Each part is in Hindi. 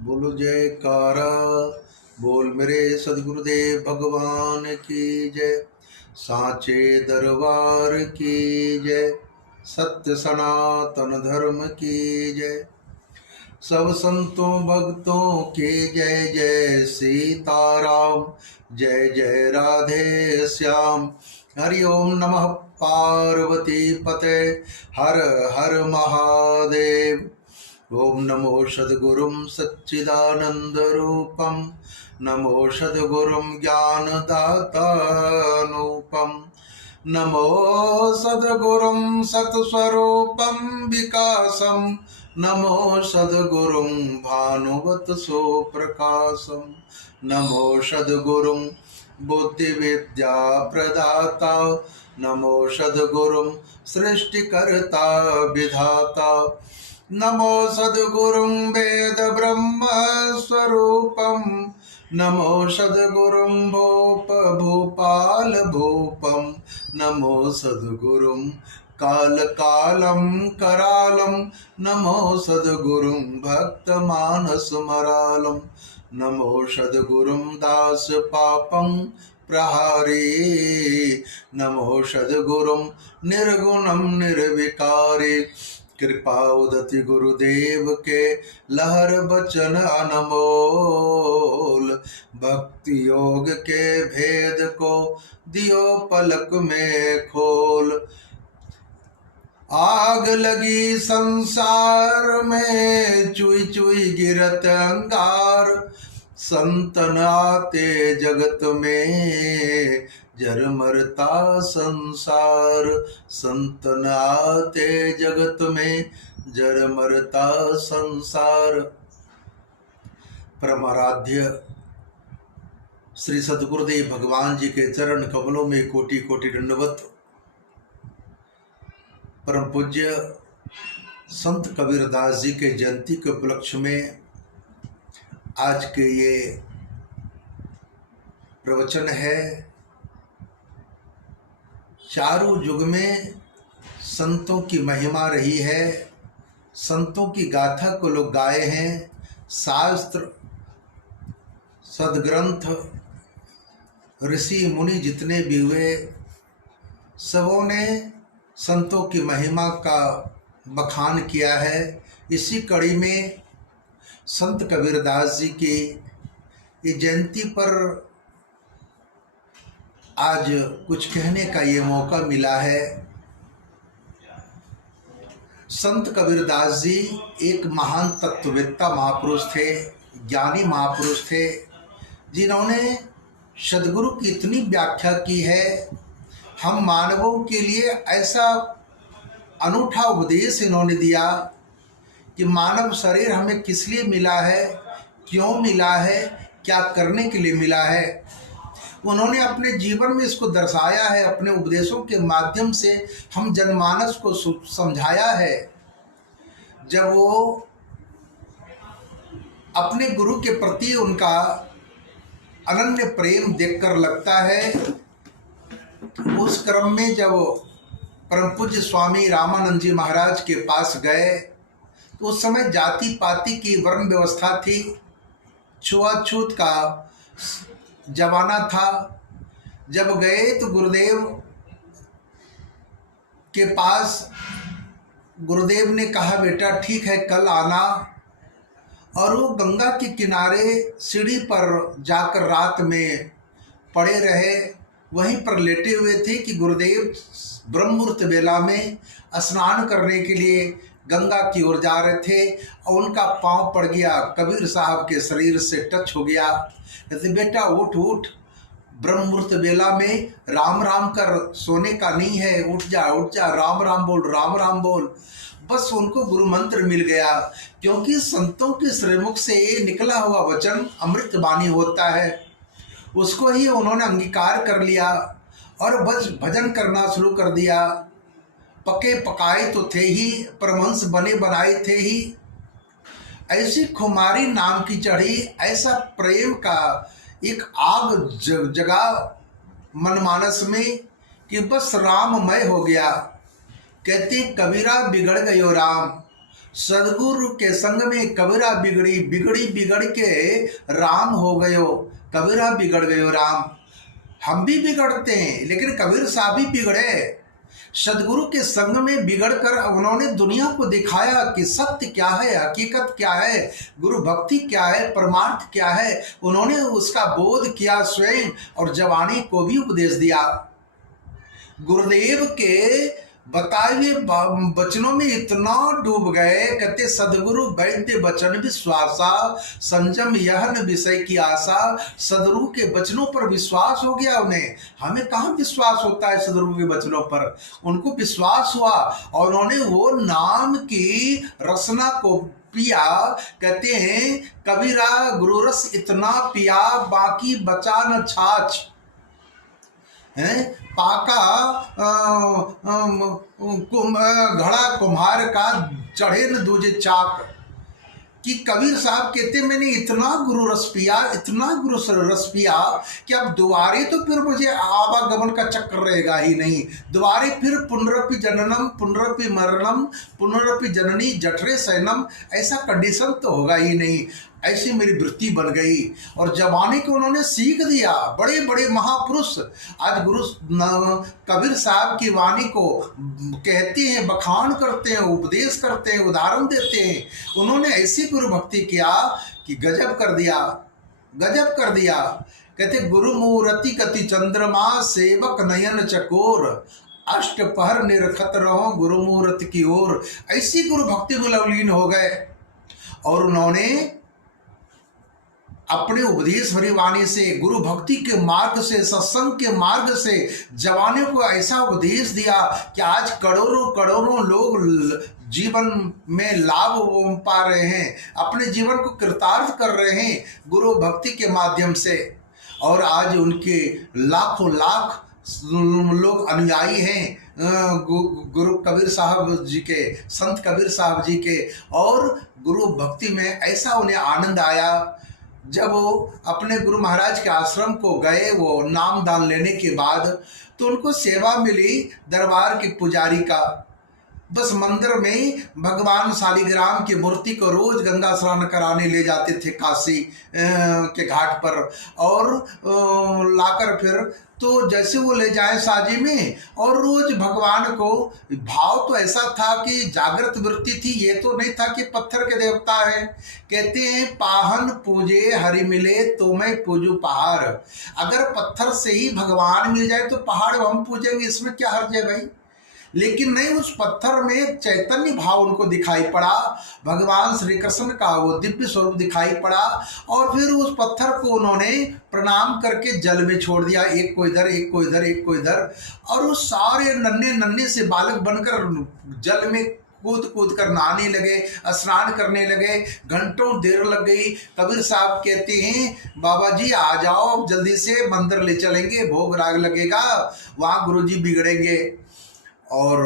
बोलो जयकारा। बोल मेरे सदगुरुदेव भगवान की जय। साचे दरबार की जय। सत्य सनातन धर्म की जय। सब संतों भक्तों के जय जय सीताराम। जय जय राधे श्याम। हरि ओम नमः पार्वती पते। हर हर महादेव। ओम नमो सद्गुरुं सच्चिदानन्दरूपं। नमो सद्गुरुं ज्ञानदातानूपं। नमो सद्गुरुं सत्स्वरूपं विकासं। नमो सद्गुरुं भानुवतसोप्रकाशं। नमो सद्गुरुं बुद्धिविद्या प्रदाता। नमो सद्गुरुं सृष्टिकर्ता विधाता। नमो सद्गुरुं वेद ब्रह्म स्वरूपं। नमो सद्गुरुं भूप भूपाल भूपं। नमो सद्गुरुं काल कालं करालं। नमो सद्गुरुं भक्तमानस मरालं। नमो सद्गुरुं दास पापं प्रहारी। नमो सद्गुरुं निर्गुणं निर्विकारी। कृपा उदति गुरुदेव के लहर बचन अनमोल। भक्ति योग के भेद को दियो पलक में खोल। आग लगी संसार में चुई चुई गिरत अंगार। संतन आते जगत में जर मरता संसार। संतन आते जगत में जर मरता संसार। परमाराध्य श्री सद्गुरुदेव भगवान जी के चरण कमलों में कोटि कोटि दंडवत। परम पूज्य संत कबीरदास जी के जयंती के उपलक्ष्य में आज के ये प्रवचन है। चारों युग में संतों की महिमा रही है। संतों की गाथा को लोग गाए हैं। शास्त्र सदग्रंथ ऋषि मुनि जितने भी हुए सबों ने संतों की महिमा का बखान किया है। इसी कड़ी में संत कबीरदास जी की ये जयंती पर आज कुछ कहने का ये मौका मिला है। संत कबीरदास जी एक महान तत्ववेत्ता महापुरुष थे, ज्ञानी महापुरुष थे, जिन्होंने सद्गुरु की इतनी व्याख्या की है। हम मानवों के लिए ऐसा अनूठा उपदेश इन्होंने दिया कि मानव शरीर हमें किस लिए मिला है, क्यों मिला है, क्या करने के लिए मिला है। उन्होंने अपने जीवन में इसको दर्शाया है। अपने उपदेशों के माध्यम से हम जनमानस को समझाया है। जब वो अपने गुरु के प्रति उनका अनन्य प्रेम देखकर लगता है, उस क्रम में जब परम पूज्य स्वामी रामानंद जी महाराज के पास गए तो उस समय जाति पाति की वर्ण व्यवस्था थी, छुआछूत का जमाना था। जब गए तो गुरुदेव के पास गुरुदेव ने कहा, बेटा ठीक है कल आना। और वो गंगा के किनारे सीढ़ी पर जाकर रात में पड़े रहे। वहीं पर लेटे हुए थे कि गुरुदेव ब्रह्म मुहूर्त बेला में स्नान करने के लिए गंगा की ओर जा रहे थे और उनका पांव पड़ गया, कबीर साहब के शरीर से टच हो गया। कहते बेटा उठ उठ, ब्रह्म मुहूर्त बेला में राम राम कर सोने का नहीं है, उठ जा राम राम बोल, राम राम बोल। बस उनको गुरु मंत्र मिल गया, क्योंकि संतों के श्रीमुख से निकला हुआ वचन अमृत वाणी होता है। उसको ही उन्होंने अंगीकार कर लिया और बस भजन करना शुरू कर दिया। पके पकाए तो थे ही, परमहंस बने बनाए थे ही। ऐसी खुमारी नाम की चढ़ी, ऐसा प्रेम का एक आग जगा मनमानस में कि बस राममय हो गया। कहते कबीरा बिगड़ गयो राम, सदगुरु के संग में कबीरा बिगड़ी, बिगड़ी बिगड़ के राम हो गयो, कबीरा बिगड़ गयो राम। हम भी बिगड़ते हैं, लेकिन कबीर साहब भी बिगड़े। सदगुरु के संग में बिगड़कर उन्होंने दुनिया को दिखाया कि सत्य क्या है, हकीकत क्या है, गुरु भक्ति क्या है, परमार्थ क्या है। उन्होंने उसका बोध किया स्वयं और जवानी को भी उपदेश दिया। गुरुदेव के बताए हुए वचनों में इतना डूब गए, कहते सदगुरु वैद्य वचन विश्वासा, संयम यह न विषय की आशा। सदगुरु के वचनों पर विश्वास हो गया उन्हें। हमें कहाँ विश्वास होता है सदगुरु के वचनों पर? उनको विश्वास हुआ और उन्होंने वो नाम की रसना को पिया। कहते हैं कबीरा गुरु रस इतना पिया, बाकी बचा न छाछ है। पाका घड़ा कुम्हार का, चढ़े न दूजे चाक। कि कबीर साहब कहते मैंने इतना गुरु रस पिया, इतना गुरु रस पिया कि अब दोबारे तो फिर मुझे आवागमन का चक्कर रहेगा ही नहीं। दोबारे फिर पुनरपि जननम पुनरपि मरणम पुनरपि जननी जठरे सैनम, ऐसा कंडीशन तो होगा ही नहीं। ऐसी मेरी वृत्ति बन गई और जवानी को उन्होंने सीख दिया। बड़े बड़े महापुरुष आज गुरु कबीर साहब की वाणी को कहते हैं, बखान करते हैं, उपदेश करते हैं, उदाहरण देते हैं। उन्होंने ऐसी गुरु भक्ति किया कि गजब कर दिया, गजब कर दिया। कहते गुरु मूर्ति कति चंद्रमा, सेवक नयन चकोर, अष्ट पहर निरखत रहो गुरु मूर्ति की ओर। ऐसी गुरु भक्ति में लवलीन हो गए और उन्होंने अपने उपदेश भरी वाणी से, गुरु भक्ति के मार्ग से, सत्संग के मार्ग से जवानों को ऐसा उपदेश दिया कि आज करोड़ों करोड़ों लोग जीवन में लाभ पा रहे हैं, अपने जीवन को कृतार्थ कर रहे हैं गुरु भक्ति के माध्यम से। और आज उनके लाखों लाख लोग अनुयायी हैं गुरु कबीर साहब जी के, संत कबीर साहब जी के। और गुरु भक्ति में ऐसा उन्हें आनंद आया जब वो अपने गुरु महाराज के आश्रम को गए, वो नाम दान लेने के बाद, तो उनको सेवा मिली दरबार के पुजारी का। बस मंदिर में भगवान शालिग्राम की मूर्ति को रोज गंगा स्नान कराने ले जाते थे काशी के घाट पर, और लाकर फिर तो जैसे वो ले जाए साजी में, और रोज भगवान को, भाव तो ऐसा था कि जागृत वृत्ति थी, ये तो नहीं था कि पत्थर के देवता हैं। कहते हैं पाहन पूजे हरि मिले तो मैं पूजू पहाड़। अगर पत्थर से ही भगवान मिल जाए तो पहाड़ हम पूजेंगे, इसमें क्या हर्ज है भाई? लेकिन नहीं, उस पत्थर में चैतन्य भाव उनको दिखाई पड़ा, भगवान श्री कृष्ण का वो दिव्य स्वरूप दिखाई पड़ा। और फिर उस पत्थर को उन्होंने प्रणाम करके जल में छोड़ दिया, एक को इधर एक को इधर एक को इधर। और वो सारे नन्हे नन्हे से बालक बनकर जल में कूद कूद कर नहाने लगे, स्नान करने लगे। घंटों देर लग गई। कबीर साहब कहते हैं बाबा जी आ जाओ जल्दी से, मंदिर ले चलेंगे, भोग राग लगेगा, वहाँ गुरुजी बिगड़ेंगे। और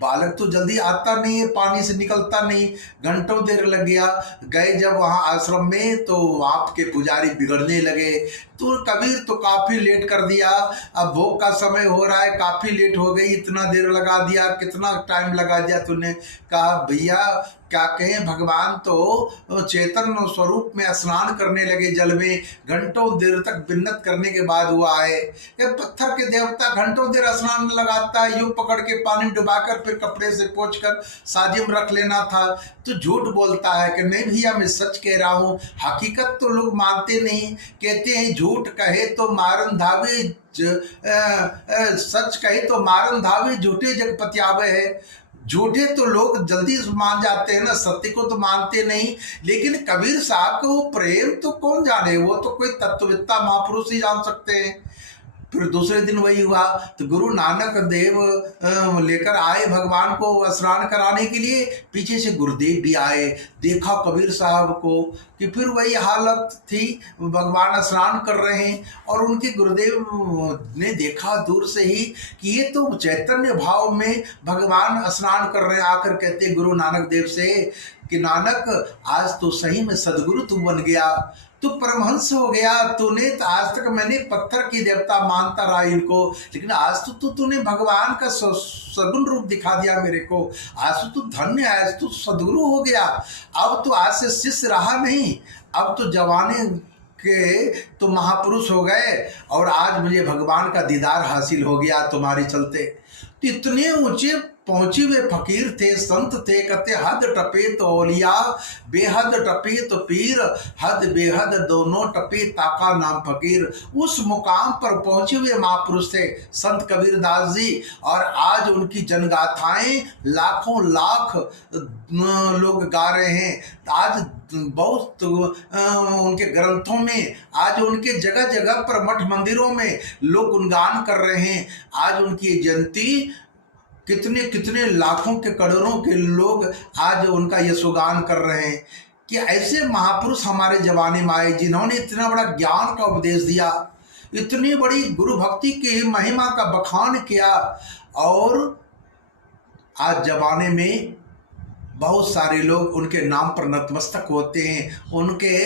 बालक तो जल्दी आता नहीं है, पानी से निकलता नहीं, घंटों देर लग गया। गए जब वहाँ आश्रम में तो आपके पुजारी बिगड़ने लगे। तो कबीर तो काफ़ी लेट कर दिया, अब भोग का समय हो रहा है, काफ़ी लेट हो गई, इतना देर लगा दिया, कितना टाइम लगा दिया तूने। कहा भैया क्या कहें, भगवान तो चेतन स्वरूप में स्नान करने लगे जल में, घंटों देर तक बिन्नत करने के बाद हुआ है। ये पत्थर के देवता घंटों देर स्नान लगाता है, यूं पकड़ के पानी डुबाकर फिर कपड़े से पोंछकर शादी में रख लेना था। तो झूठ बोलता है कि नहीं भैया मैं सच कह रहा हूँ। हकीकत तो लोग मानते नहीं, कहते हैं झूठ कहे तो मारन धावे, सच कहे तो मारन धावे, झूठे जग पतियावे है। झूठे तो लोग जल्दी मान जाते हैं ना, सत्य को तो मानते नहीं। लेकिन कबीर साहब का वो प्रेम तो कौन जाने, वो तो कोई तत्ववेत्ता महापुरुष ही जान सकते हैं। फिर दूसरे दिन वही हुआ, तो गुरु नानक देव लेकर आए भगवान को स्नान कराने के लिए। पीछे से गुरुदेव भी आए, देखा कबीर साहब को कि फिर वही हालत थी, भगवान स्नान कर रहे हैं। और उनके गुरुदेव ने देखा दूर से ही कि ये तो चैतन्य भाव में भगवान स्नान कर रहे हैं। आकर कहते गुरु नानक देव से कि नानक आज तो सही में सदगुरु तू बन गया, तू परमहंस हो गया। तूने तो आज तक मैंने पत्थर की देवता मानता रहा इनको, लेकिन आज तो तूने भगवान का सगुण रूप दिखा दिया मेरे को। आज तो तू धन्य है, आज तू सदगुरु हो गया। अब तो आज से शिष्य रहा नहीं, अब तो जवानी के तो महापुरुष हो गए और आज मुझे भगवान का दीदार हासिल हो गया तुम्हारे चलते। तो इतने ऊंचे पहुंचे हुए फकीर थे, संत थे, कहते हद टपे तो औलिया, बेहद टपे तो पीर, हद बेहद दोनों टपे ताका नाम फकीर। उस मुकाम पर पहुंचे हुए महापुरुष थे संत कबीर दास जी, और आज उनकी जनगाथाएं लाखों लाख लोग गा रहे हैं। आज बहुत उनके ग्रंथों में, आज उनके जगह जगह पर मठ मंदिरों में लोग गुणगान कर रहे हैं। आज उनकी जयंती कितने कितने लाखों के करोड़ों के लोग आज उनका यशोगान कर रहे हैं कि ऐसे महापुरुष हमारे जमाने में आए जिन्होंने इतना बड़ा ज्ञान का उपदेश दिया, इतनी बड़ी गुरु भक्ति की महिमा का बखान किया। और आज जमाने में बहुत सारे लोग उनके नाम पर नतमस्तक होते हैं, उनके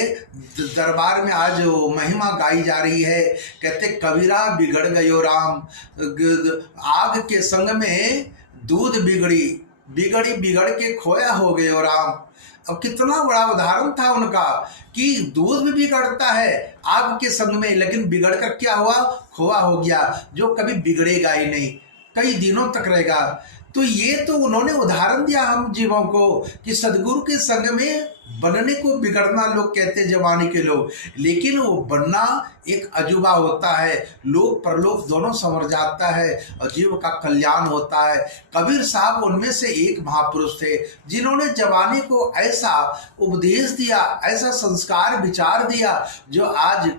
दरबार में आज महिमा गाई जा रही है। कहते कबीरा बिगड़ गयो राम, आग के संग में दूध बिगड़ी, बिगड़ी बिगड़ के खोया हो गयो राम। अब कितना बड़ा उदाहरण था उनका कि दूध भी बिगड़ता है आग के संग में, लेकिन बिगड़ कर क्या हुआ, खोआ हो गया, जो कभी बिगड़ेगा ही नहीं, कई दिनों तक रहेगा। तो ये तो उन्होंने उदाहरण दिया हम जीवों को कि सदगुरु के संग में बनने को बिगड़ना लोग कहते जवानी के लोग, लेकिन वो बनना एक अजूबा होता है, लोक परलोक दोनों संवर जाता है और जीव का कल्याण होता है। कबीर साहब उनमें से एक महापुरुष थे जिन्होंने जवानी को ऐसा उपदेश दिया, ऐसा संस्कार विचार दिया जो आज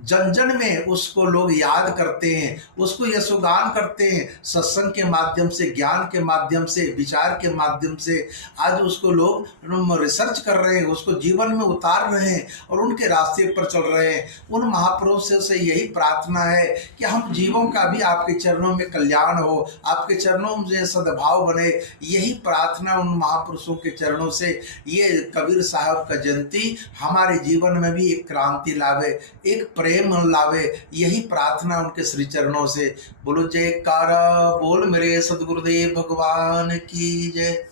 जन जन में उसको लोग याद करते हैं, उसको यशोगान करते हैं। सत्संग के माध्यम से, ज्ञान के माध्यम से, विचार के माध्यम से आज उसको लोग रिसर्च कर रहे हैं, उसको जीवन में उतार रहे हैं और उनके रास्ते पर चल रहे हैं। उन महापुरुषों से यही प्रार्थना है कि हम जीवों का भी आपके चरणों में कल्याण हो, आपके चरणों में सद्भाव बने। यही प्रार्थना उन महापुरुषों के चरणों से, ये कबीर साहब का जयंती हमारे जीवन में भी एक क्रांति लावे, एक प्रेम लावे, यही प्रार्थना उनके श्री चरणों से। बोलो जयकारा बोल मेरे सदगुरुदेव भगवान की जय।